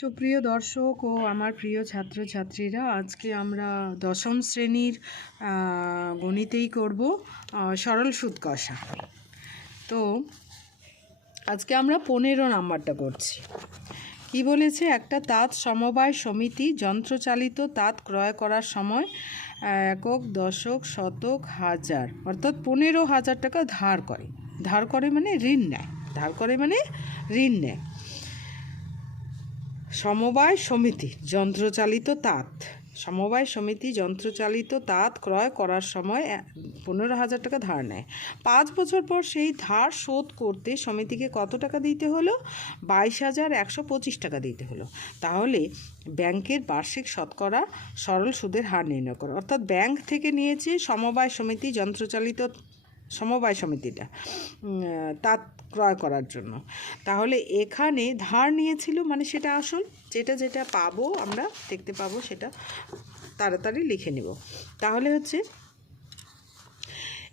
সুপ্রিয় দর্শক ও আমার প্রিয় ছাত্রছাত্রীরা, আজকে আমরা দশম শ্রেণীর গণিতেই করব সরল সুদ কষা। তো আজকে আমরা 15 নাম্বারটা করছি। কি বলেছে, একটা তাঁত সমবায় সমিতি যন্ত্রচালিত তাঁত ক্রয় করার সময় একক, দশক, শতক, হাজার অর্থাৎ 15,000 টাকা ধার করে মানে ঋণ নেয়। সমবায় সমিতি যন্ত্রচালিত তাঁত ক্রয় করার সময় 15,000 টাকা ধার নেয়। 5 বছর পর সেই ধার শোধ করতে সমিতিকে কত টাকা দিতে হলো? 22,125 টাকা দিতে হলো। তাহলে ব্যাংকের বার্ষিক শতকরা সরল সুদের হার নির্ণয় করো। অর্থাৎ ব্যাংক থেকে নিয়েছে সমবায় সমিতিটা তাঁত ক্রয় করার জন্য। তাহলে এখানে ধার নিয়েছিল মানে সেটা আসল, যেটা পাবো আমরা দেখতে পাবো, সেটা তাড়াতাড়ি লিখে নেব। তাহলে হচ্ছে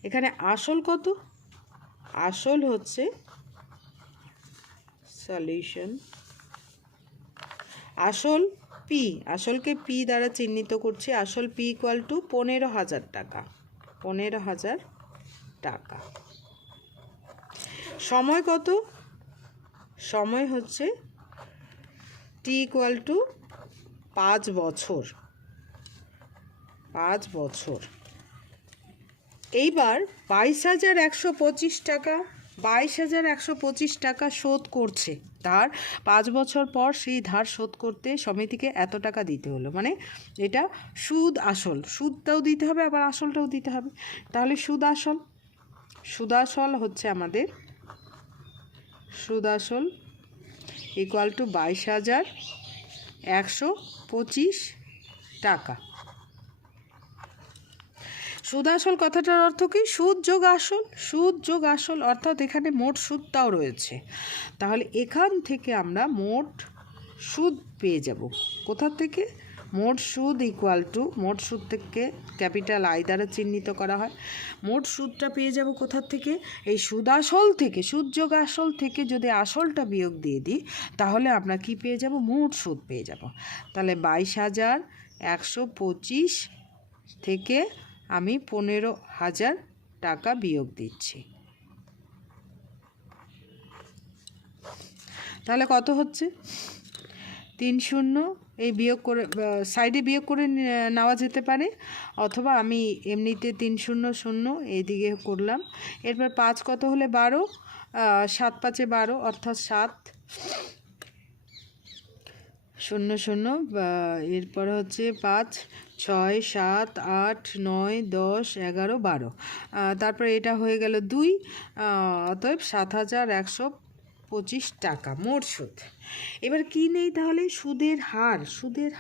এখানে আসল কত? আসল হচ্ছে সলিউশন, আসল পি, আসলকে পি দ্বারা চিহ্নিত করছি। আসল পি ইকুয়াল টু 15,000 টাকা। সময় কত? সময় হচ্ছে টি ইকুয়াল টু 5 বছর। এইবার 22,125 টাকা শোধ করছে ধার। 5 বছর পর সেই ধার শোধ করতে সমিতিকে এত টাকা দিতে হলো। মানে এটা সুদটাও দিতে হবে, আবার আসলটাও দিতে হবে। তাহলে সুদ আসল হচ্ছে আমাদের ইকুয়াল টু 22,125 টাকা। সুদ আসল কথাটার অর্থ কি? সুদ যোগ আসল, অর্থাৎ এখানে মোট সুদটাও রয়েছে। তাহলে এখান থেকে আমরা মোট সুদ পেয়ে যাব। কোথা থেকে? মোট সুদ ইকুয়াল টু, মোট সুদ থেকে ক্যাপিটাল আই দ্বারা চিহ্নিত করা হয়। মোট সুদটা পেয়ে যাব কোথা থেকে? এই সুদ যোগ আসল থেকে যদি আসলটা বিয়োগ দিয়ে দিই তাহলে আমরা কি পেয়ে যাব? মোট সুদ পেয়ে যাব। তাহলে 22,125 থেকে আমি 15,000 টাকা বিয়োগ দিচ্ছি। তাহলে কত হচ্ছে? 30 এই বিয়োগ করে সাইডে বিয়োগ করে নেওয়া যেতে পারে, অথবা আমি এমনিতে 300 এইদিকে করলাম। এরপর 5 কত হলে 12, 7 5 12 অর্থাৎ 7 00। এরপর হচ্ছে 5 6 7 8 9 10 11 12, তারপর এটা হয়ে গেল 2, অতএব 7,125 টাকা মোট সুদ। এবার কি নেই তাহলে? সুদের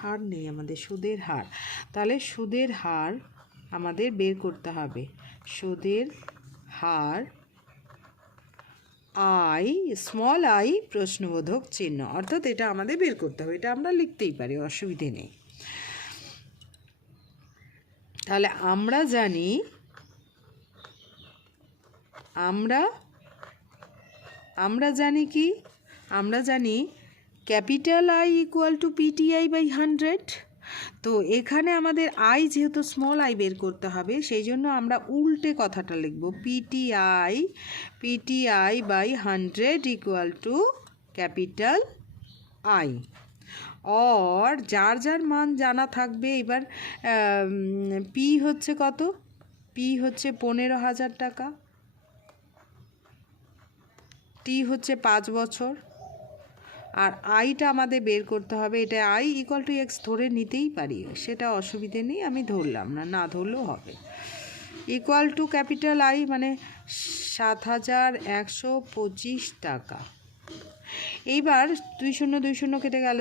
হার নেই আমাদের, সুদের হার। তাহলে সুদের হার আমাদের বের করতে হবে। সুদের হার স্মল আই প্রশ্নবোধক চিহ্ন, অর্থাৎ এটা আমাদের বের করতে হবে। এটা আমরা লিখতেই পারি, অসুবিধে নেই। তাহলে আমরা জানি capital I equal to PTI by 100। তো এখানে আমাদের আই যেহেতু স্মল আই বের করতে হবে, সেই জন্য আমরা উল্টে কথাটা লিখব। PTI by 100 equal to capital I. Or যার মান জানা থাকবে। এবার পি হচ্ছে কত? পি হচ্ছে 15,000 টাকা, টি হচ্ছে 5 বছর, আর আইটা আমাদের বের করতে হবে। এটা আই ইকুয়াল টু এক্স ধরে নিতেই পারি, সেটা অসুবিধে নেই, আমি ধরলাম না ধরলেও হবে। ইকুয়াল টু ক্যাপিটাল আই মানে 7,125 টাকা। এইবার 20 কেটে গেল।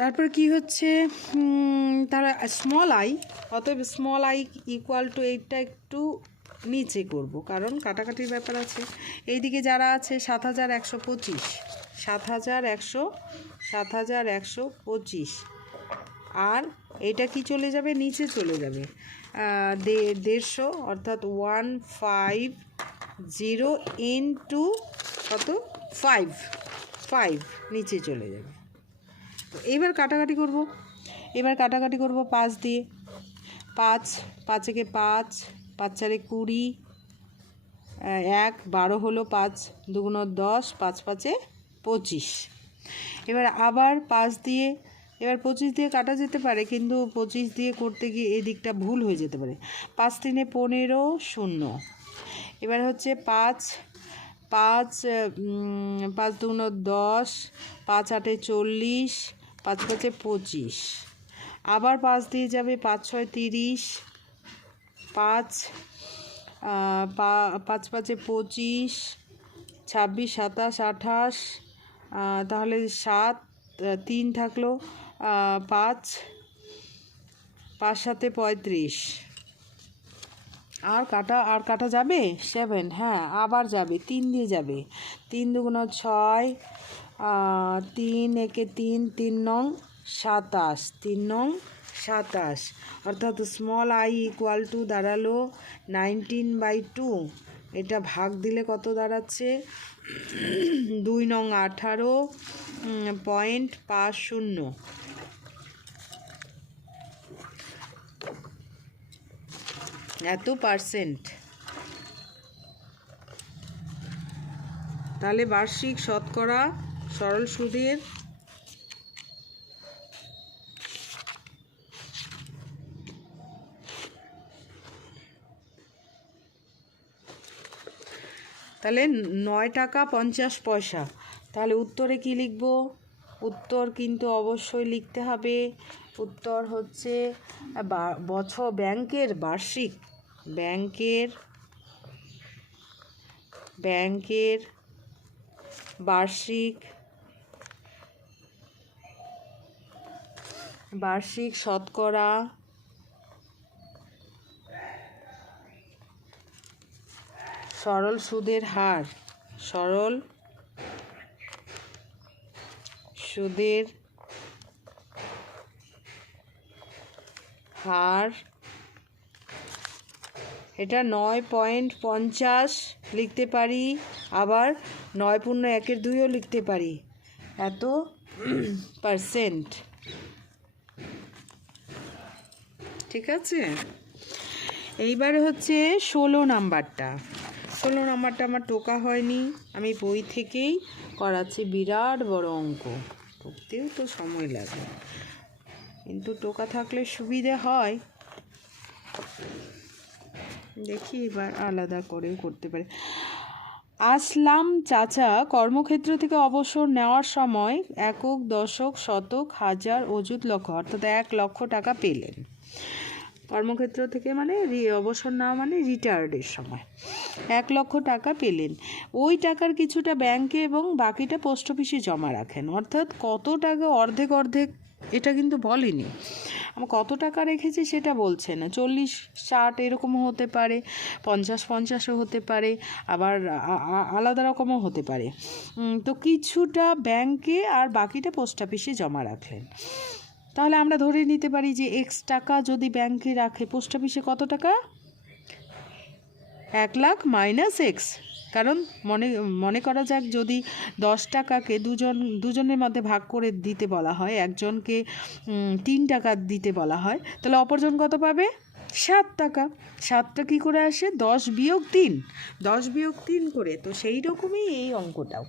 তারপর কি হচ্ছে? তারা স্মল আই, অতএব স্মল আই ইকুয়াল টু এইটা একটু নিচে করব, কারণ কাটাকাটির ব্যাপার আছে। এইদিকে যারা আছে 7,125, 7,125, আর এটা কি চলে যাবে, নিচে চলে যাবে 150, অর্থাৎ 150 ইন্টু কত, 5 নিচে চলে যাবে। তো এবার কাটাকাটি করব 5 দিয়ে। 5 5 5, 5 4 20, 1 12 হলো, 5 2 10, 5 5 25। এবার আবার 5 দিয়ে, এবার 25 দিয়ে কাটা যেতে পারে, কিন্তু 25 দিয়ে করতে গিয়ে এই দিকটা ভুল হয়ে যেতে পারে। 5 3 15 0। এবার হচ্ছে 5 5 5 2 10, 5 8 40, 5 5 25। আবার 5 দিয়ে যাবে, 5 6 30, 5 5 5 25, 26 27 28, তাহলে 7 3 থাকলো, 5 5 7 35। আর কাটা যাবে 7, হ্যাঁ আবার যাবে, 3 দিয়ে যাবে। 3 2 6, 3 1 3, 3 নং 27, 3 নং 27, অর্থাৎ স্মল আই ইকুয়াল টু দাঁড়ালো 19/2। এটা ভাগ দিলে কত দাঁড়াচ্ছে, 2 নং 18.50। এত %। তাহলে বার্ষিক শতকরা সরল সুদের তাহলে 9 টাকা 50 পয়সা। তাহলে উত্তরে কি লিখব, উত্তর কিন্তু অবশ্যই লিখতে হবে, উত্তর হচ্ছে বছর ব্যাংকের বার্ষিক শতকরা সরল সুদের হার, এটা 9.50 লিখতে পারি, আবার 9.1/2ও লিখতে পারি, এত %। ঠিক আছে। এইবারে হচ্ছে 16 নাম্বারটা আমার টোকা হয়নি, আমি বই থেকেই করাচ্ছি। বিরাট বড় অঙ্ক, করতেও তো সময় লাগে, কিন্তু টোকা থাকলে সুবিধে হয়। দেখি এবার আলাদা করেও করতে পারি। আসলাম চাচা কর্মক্ষেত্র থেকে অবসর নেওয়ার সময় একক, দশক, শতক, হাজার, অযুত, লক্ষ, অর্থাৎ 1 লক্ষ টাকা পেলেন। কর্মক্ষেত্র থেকে মানে অবসর নেওয়া মানে রিটায়ার্ডের সময় 1 লক্ষ টাকা পেলেন। ওই টাকার কিছুটা ব্যাংকে এবং বাকিটা পোস্ট অফিসে জমা রাখেন। অর্থাৎ কত টাকা, অর্ধেক এটা কিন্তু বলেনি, আমার কত টাকা রেখেছে সেটা বলছে না। 40 60 এরকমও হতে পারে, 50 50ও হতে পারে, আবার আলাদা রকমও হতে পারে। তো কিছুটা ব্যাংকে আর বাকিটা পোস্ট অফিসে জমা রাখলেন। তাহলে আমরা ধরে নিতে পারি যে এক্স টাকা যদি ব্যাংকে রাখে, পোস্ট অফিসে কত টাকা, 1 লাখ মাইনাস এক্স। কারণ মনে করা যাক যদি 10 টাকাকে দুজনের মধ্যে ভাগ করে দিতে বলা হয়, একজনকে 3 টাকা দিতে বলা হয়, তাহলে অপরজন কত পাবে, 7 টাকা। 7টা কী করে আসে, 10 বিয়োগ 3 করে। তো সেই রকমই এই অঙ্কটাও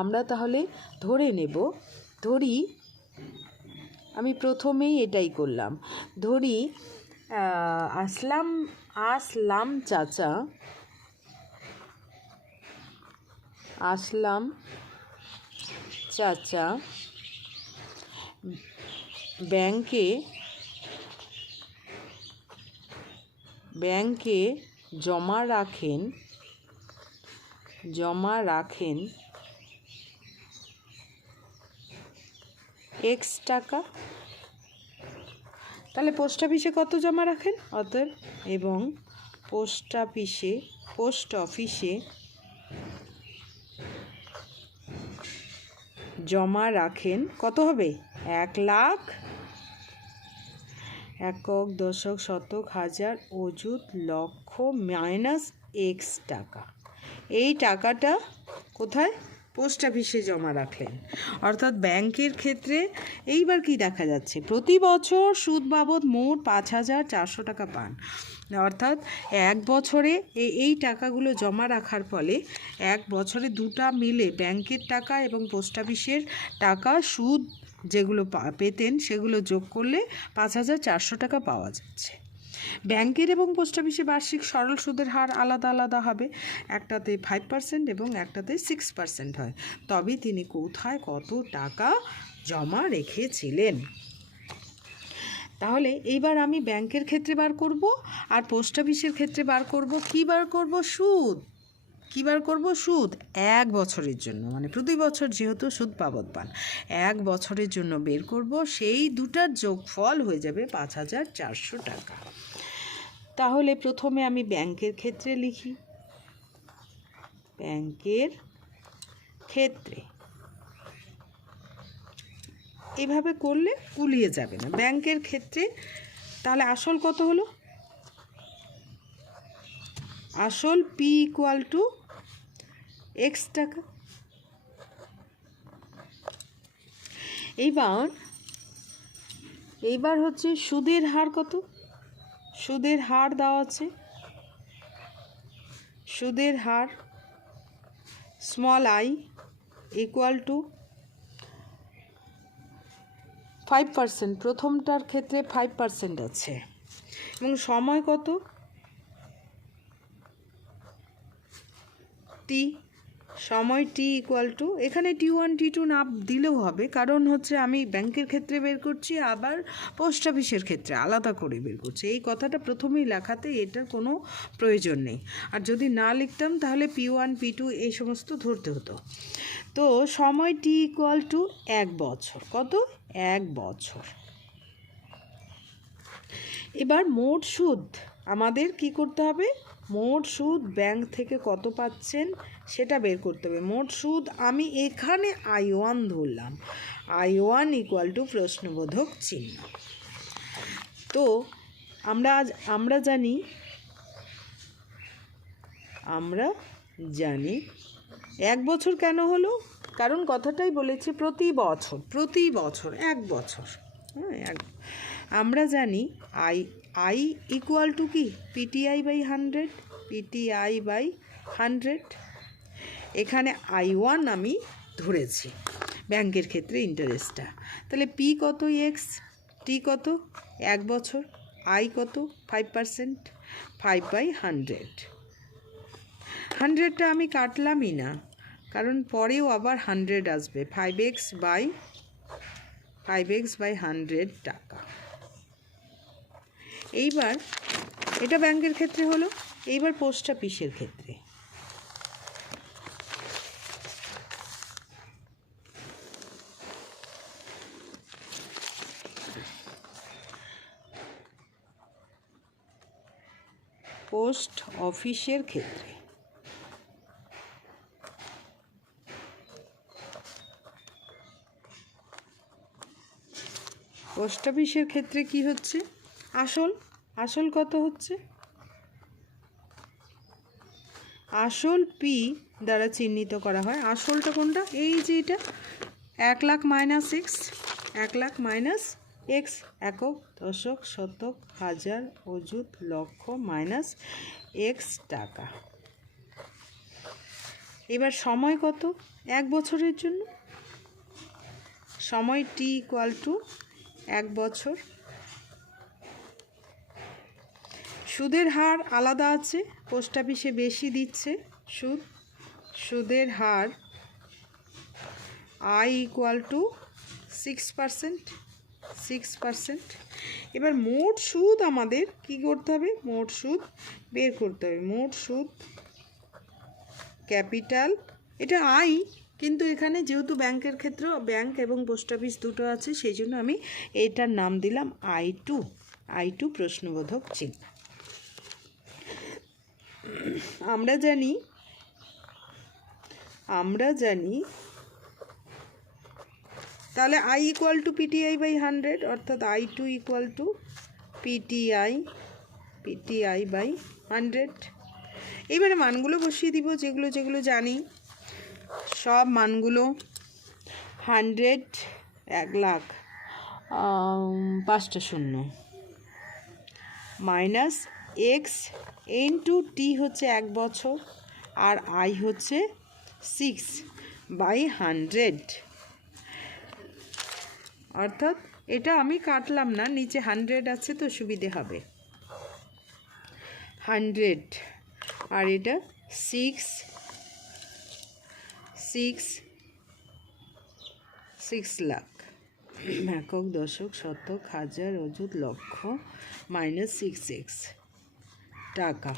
আমরা তাহলে ধরে নেব। আমি প্রথমেই এটাই করলাম, ধরি আসলাম চাচা ব্যাংকে জমা রাখেন এক্স টাকা। তাহলে পোস্ট অফিসে কত জমা রাখেন, অতএব এবং পোস্ট অফিসে জমা রাখেন, কত হবে? 1,00,000 একক, দশক, শতক, হাজার, অযুত, লক্ষ মাইনাস এক্স টাকা। এই টাকাটা কোথায়? পোস্ট অফিসে জমা রাখলেন। অর্থাৎ ব্যাংকের ক্ষেত্রে এইবার কি দেখা যাচ্ছে? প্রতি বছর সুদ বাবদ মোট 5,400 টাকা পান। অর্থাৎ এক বছরে এই টাকাগুলো জমা রাখার ফলে এক বছরে দুটা মিলে ব্যাংকের টাকা এবং পোস্ট অফিসের টাকা সুদ যেগুলো পেতেন সেগুলো যোগ করলে 5,400 টাকা পাওয়া যাচ্ছে। ব্যাংকের এবং পোস্ট অফিসে বার্ষিক সরল সুদের হার আলাদা আলাদা হবে, একটাতে 5% এবং একটাতে 6% হয়। তবে তিনি কোথায় কত টাকা জমা রেখেছিলেন? তাহলে এইবার আমি ব্যাংকের ক্ষেত্রে বার করব আর পোস্ট অফিসের ক্ষেত্রে বার করব। কী বার করব? সুদ। কী বার করব? সুদ। এক বছরের জন্য, মানে প্রতি বছর যেহেতু সুদ বাবদ পান, এক বছরের জন্য বের করব। সেই দুটার যোগফল হয়ে যাবে 5,400 টাকা। তাহলে প্রথমে আমি ব্যাংকের ক্ষেত্রে লিখি। ব্যাংকের ক্ষেত্রে এইভাবে করলে গুলিয়ে যাবে না। ব্যাংকের ক্ষেত্রে তাহলে আসল কত হলো? আসল পি ইকুয়াল টু এক্স টাকা। এইবার হচ্ছে সুদের হার কত? সুদের হার দেওয়া আছে। সুদের হার স্মল আই ইকুয়াল টু 5%। প্রথমটার ক্ষেত্রে 5% আছে এবং সময় কত? টি। সময় টি ইকুয়াল টু, এখানে T1 T2 না দিলেও হবে, কারণ হচ্ছে আমি ব্যাংকের ক্ষেত্রে বের করছি, আবার পোস্ট অফিসের ক্ষেত্রে আলাদা করে বের করছি। এই কথাটা প্রথমেই লেখাতে এটার কোনো প্রয়োজন নেই। আর যদি না লিখতাম তাহলে P1 P2 এই সমস্ত ধরতে হতো। তো সময় টি ইকুয়াল টু 1 বছর। কত? 1 বছর। এবার মোট সুদ আমাদের কি করতে হবে? মোট সুদ ব্যাংক থেকে কত পাচ্ছেন সেটা বের করতে হবে। মোট সুদ আমি এখানে I1 ধরলাম। I1 ইকুয়াল টু প্রশ্নবোধক চিহ্ন। তো আমরা জানি 1 বছর কেন হলো? কারণ কথাটাই বলেছে প্রতি বছর 1 বছর। হ্যাঁ, আমরা জানি আই ইকুয়াল টু কি? PTI by 100। PTI by 100। এখানে I1 আমি ধরেছি ব্যাংকের ক্ষেত্রে ইন্টারেস্টটা। তাহলে পি কত? এক্স। টি কত? 1 বছর। আই কত? 5%। 5/100। 100টা আমি কাটলামই না, কারণ পরেও আবার 100 আসবে। 5x বাই 100 টাকা। এইবার এটা ব্যাংকের ক্ষেত্রে হলো। এইবার পোস্ট অফিসের ক্ষেত্রে পোস্ট অফিসের ক্ষেত্রে কি হচ্ছে? আসল কত হচ্ছে? আসল পি দ্বারা চিহ্নিত করা হয়। আসলটা কোনটা? এই যে এটা 1,00,000 মাইনাস এক্স। 1,00,000 মাইনাস এক্স, একক, দশক, শতক, হাজার, অযুত, লক্ষ মাইনাস এক্স টাকা। এবার সময় কত? 1 বছরের জন্য। সময় টি ইকুয়াল টু 1 বছর। সুদের হার আলাদা আছে, পোস্ট অফিসে বেশি দিচ্ছে সুদের হার আই ইকুয়াল টু 6%। এবার মোট সুদ আমাদের কি করতে হবে? মোট সুদ বের করতে হবে। মোট সুদ ক্যাপিটাল, এটা আই, কিন্তু এখানে যেহেতু ব্যাংকের ক্ষেত্রে ব্যাংক এবং পোস্ট অফিস দুটো আছে, সেই জন্য আমি এইটার নাম দিলাম I2 প্রশ্নবোধক চিহ্ন। আমরা জানি তাহলে I equal to PTI by 100, অর্থাৎ I2 equal to PTI by 100। এবারে মানগুলো বসিয়ে দিব, যেগুলো জানি সব মানগুলো। 100 1,00,000, 5টা শূন্য, মাইনাস x ইন্টু টি হচ্ছে 1 বছর, আর I হচ্ছে 6 বাই 100। অর্থাৎ এটা আমি কাটলাম না, নিচে 100 আছে তো সুবিধে হবে। 100 আর এটা 6 লাখ, একক, দশক, শতক, হাজার, অযুত, লক্ষ, মাইনাস 6x টাকা।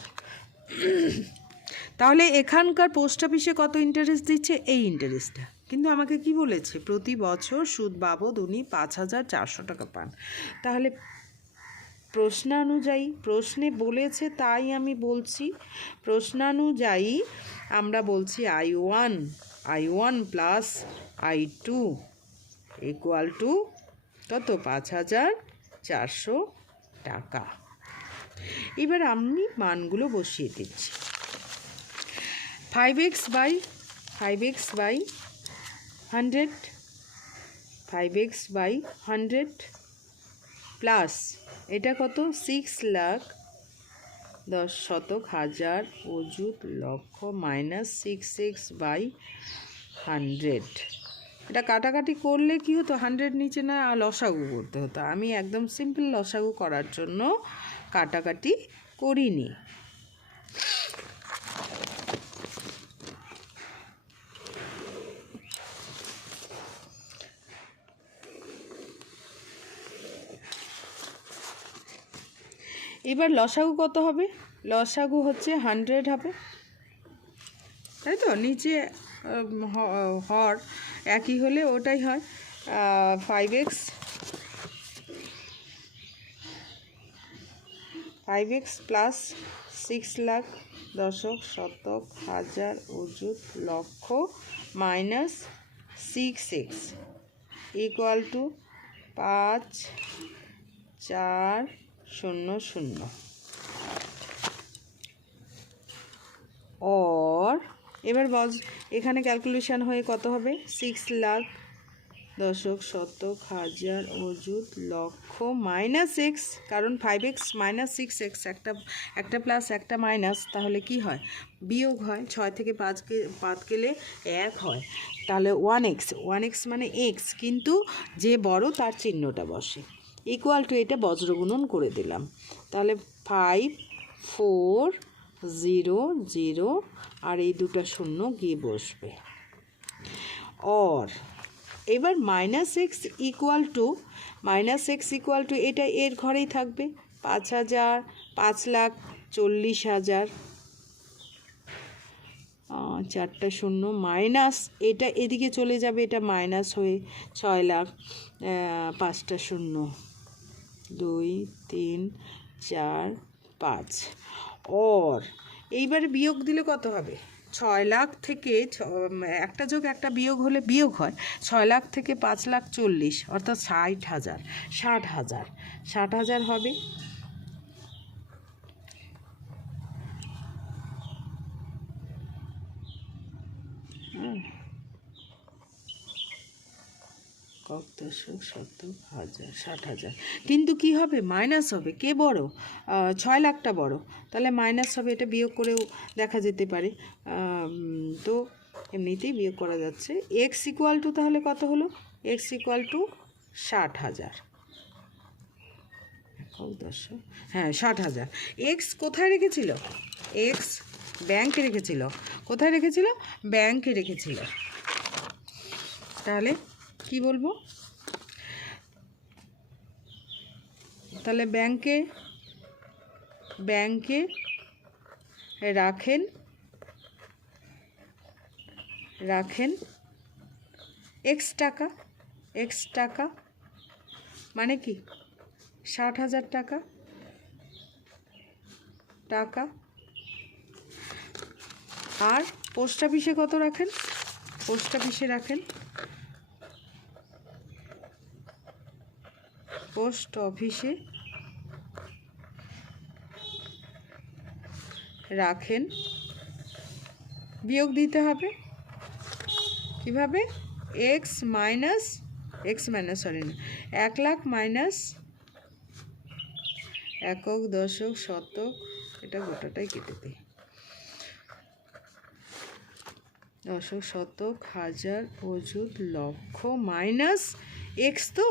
তাহলে এখানকার পোস্ট অফিসে কত ইন্টারেস্ট দিচ্ছে? এই ইন্টারেস্টটা। কিন্তু আমাকে কি বলেছে? প্রতি বছর সুদ বাবদ উনি 5,400 টাকা পান। তাহলে প্রশ্নানুযায়ী, প্রশ্নে বলেছে তাই আমি বলছি, প্রশ্নানুযায়ী আমরা বলছি I1 plus I2 equal to কত? 5,400 টাকা। এবার আমি মানগুলো বসিয়ে দিচ্ছি। 5x by 100, 5x by 100 plus এটা কত? 6 লাখ, 10 শতক, হাজার, অযুত, লক্ষ, মাইনাস 6x বাই 100। এটা কাটাকাটি করলে কি হতো? 100 নিচে না লসাগু করতে হতো। আমি একদম সিম্পল লসাগু করার জন্য কাটাকাটি করিনি। এবার লসাগু কত হবে? লসাগু হচ্ছে 100 হবে, তাই তো? নিচে হর একই হলে ওটাই হয়। 5x প্লাস 6 লাখ, দশক, শতক, হাজার, অযুত, লক্ষ, মাইনাস 6x ইকুয়াল টু 5,400। और এবার এখানে ক্যালকুলেশন হয়ে কত হবে? 6 লাখ, দশক, শতক, হাজার, অযুত, লক্ষ, মাইনাস x, কারণ 5x মাইনাস 6x, একটা প্লাস একটা মাইনাস, তাহলে কি হয়? বিয়োগ হয়। 6 থেকে 5 গেলে 1 হয়, তাহলে 1x মানে x, কিন্তু যে বড় তার চিহ্নটা বসে। ইকুয়াল টু এটা বজ্রগুণন করে দিলাম, তাহলে 5 4 0 0, আর এই দুটো শূন্য গিয়ে বসবে। और এবার মাইনাস এক্স ইকুয়াল টু এটা এর ঘরেই থাকবে। 5,000, 5,40,000, 4টা শূন্য, মাইনাস এটা এদিকে চলে যাবে, এটা মাইনাস হয়ে 6 লাখ, 5টা শূন্য, 2 3 4 5। और এইবারে বিয়োগ দিলে কত হবে? 6 লাখ থেকে একটা যোগ একটা বিয়োগ হলে বিয়োগ হয়। 6 লাখ থেকে 5,40,000, অর্থাৎ 60,000 হবে। দশক, শতক, হাজার, 60,000, কিন্তু কি হবে? মাইনাস হবে। কে বড়? 6 লাখটা বড়, তাহলে মাইনাস হবে। এটা বিয়োগ করেও দেখা যেতে পারে, তো এমনিতেই বিয়োগ করা যাচ্ছে। এক্স ইকুয়াল টু তাহলে কত হলো? X equal to 60,000। হ্যাঁ, 60,000। এক্স কোথায় রেখেছিল? এক্স ব্যাংকে রেখেছিল। কোথায় রেখেছিল? ব্যাংকে রেখেছিল। তাহলে কি বলবো? তাহলে ব্যাংকে রাখেন এক্স টাকা, মানে কি? 60,000 টাকা। আর পোস্ট অফিসে কত রাখেন? পোস্ট অফিসে রাখেন, পোস্ট অফিসে রাখেন, বিয়োগ দিতে হবে কিভাবে? এক্স মাইনাস 1 লাখ মাইনাস একক, দশক, শতক, এটা গোটাটাই কেটে দিই, দশক, শতক, হাজার, অযুত, লক্ষ মাইনাস এক্স, তো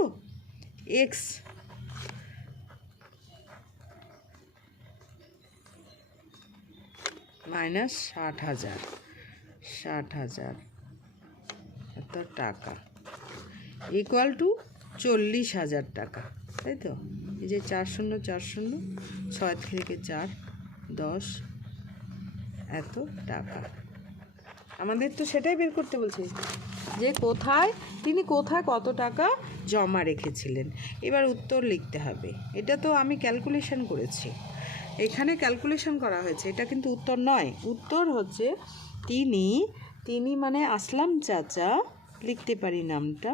এক্স মাইনাস 60,000 অর্থাৎ টাকা ইকুয়াল টু 40,000 টাকা, তাই তো? এই যে 4 শূন্য 4 শূন্য, 6 থেকে 4, 10, এত টাকা। আমাদের তো সেটাই বের করতে বলছে যে তিনি কোথায় কত টাকা জমা রেখেছিলেন। এবার উত্তর লিখতে হবে। এটা তো আমি ক্যালকুলেশন করেছি, এখানে ক্যালকুলেশন করা হয়েছে, এটা কিন্তু উত্তর নয়। উত্তর হচ্ছে তিনি মানে আসলাম চাচা, লিখতে পারি নামটা,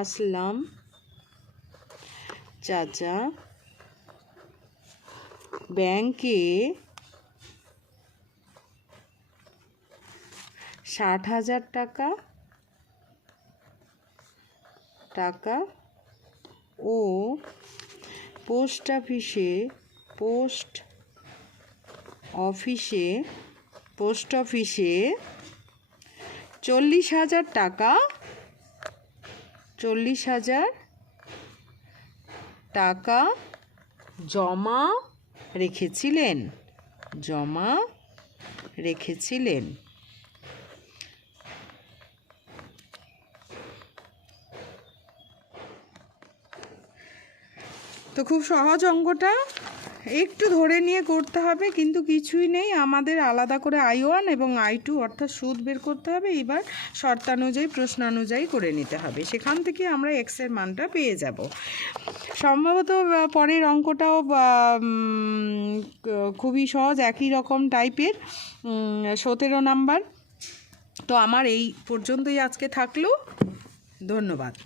আসলাম চাচা ব্যাংকে 60,000 টাকা ও পোস্ট অফিসে 40,000 টাকা জমা রেখেছিলেন। তো খুব সহজ অঙ্কটা, একটু ধরে নিয়ে করতে হবে, কিন্তু কিছুই নেই, আমাদের আলাদা করে I1 এবং I2 অর্থাৎ সুদ বের করতে হবে। এবার শর্তানুযায়ী প্রশ্নানুযায়ী করে নিতে হবে, সেখান থেকে আমরা এক্সের মানটা পেয়ে যাব। সম্ভবত পরের অঙ্কটাও খুবই সহজ, একই রকম টাইপের, 17 নাম্বার। তো আমার এই পর্যন্তই আজকে থাকলো, ধন্যবাদ।